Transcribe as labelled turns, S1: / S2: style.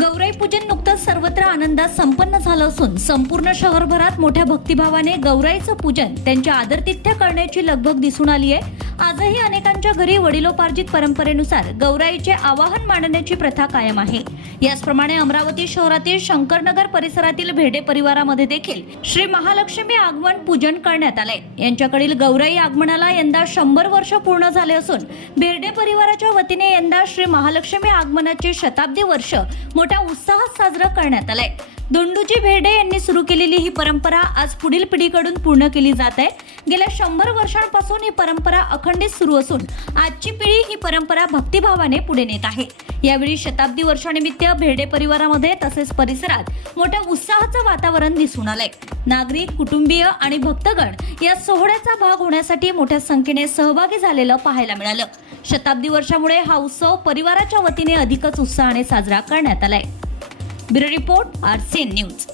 S1: गौराई पूजन नुकतंच सर्वत्र आनंदात संपन्न झालं असून संपूर्ण शहरभरात मोठ्या भक्तिभावाने गौराईचं पूजन त्यांच्या आदरतिथ्य करण्याची लगबग दिसून आली आहे. आजही अनेकांच्या घरी वडिलोपार्जित परंपरेनुसार गौराईचे आवाहन मांडण्याची प्रथा कायम आहे. याचप्रमाणे अमरावती शहरातील शंकरनगर परिसरातील भेडे परिवारामध्ये देखील श्री महालक्ष्मी आगमन पूजन करण्यात आले यांच्याकडील गौराई आगमनाला यंदा शंभर वर्ष पूर्ण झाले असून भेरडे परिवाराच्या वतीने यंदा श्री महालक्ष्मी आगमनाचे शताब्दी वर्ष मोठ्या उत्साहात साजरं करण्यात आलंय. दोंडूजी भेडे यांनी सुरू केलेली ही परंपरा आज पुढील पिढीकडून पूर्ण केली जात आहे. गेल्या शंभर वर्षांपासून ही परंपरा अखंडित सुरू असून आजची पिढी ही परंपरा भक्तिभावाने पुढे नेत आहे. यावेळी शताब्दी वर्षानिमित्त भेडे परिवारामध्ये तसेच परिसरात मोठ्या उत्साहाचं वातावरण दिसून आलंय. नागरिक कुटुंबीय आणि भक्तगण या सोहळ्याचा भाग होण्यासाठी मोठ्या संख्येने सहभागी झालेलं पाहायला मिळालं. शताब्दी वर्षामुळे हा उत्सव परिवाराच्या वतीने अधिकच उत्साहाने साजरा करण्यात आलाय. Bureau report R C news.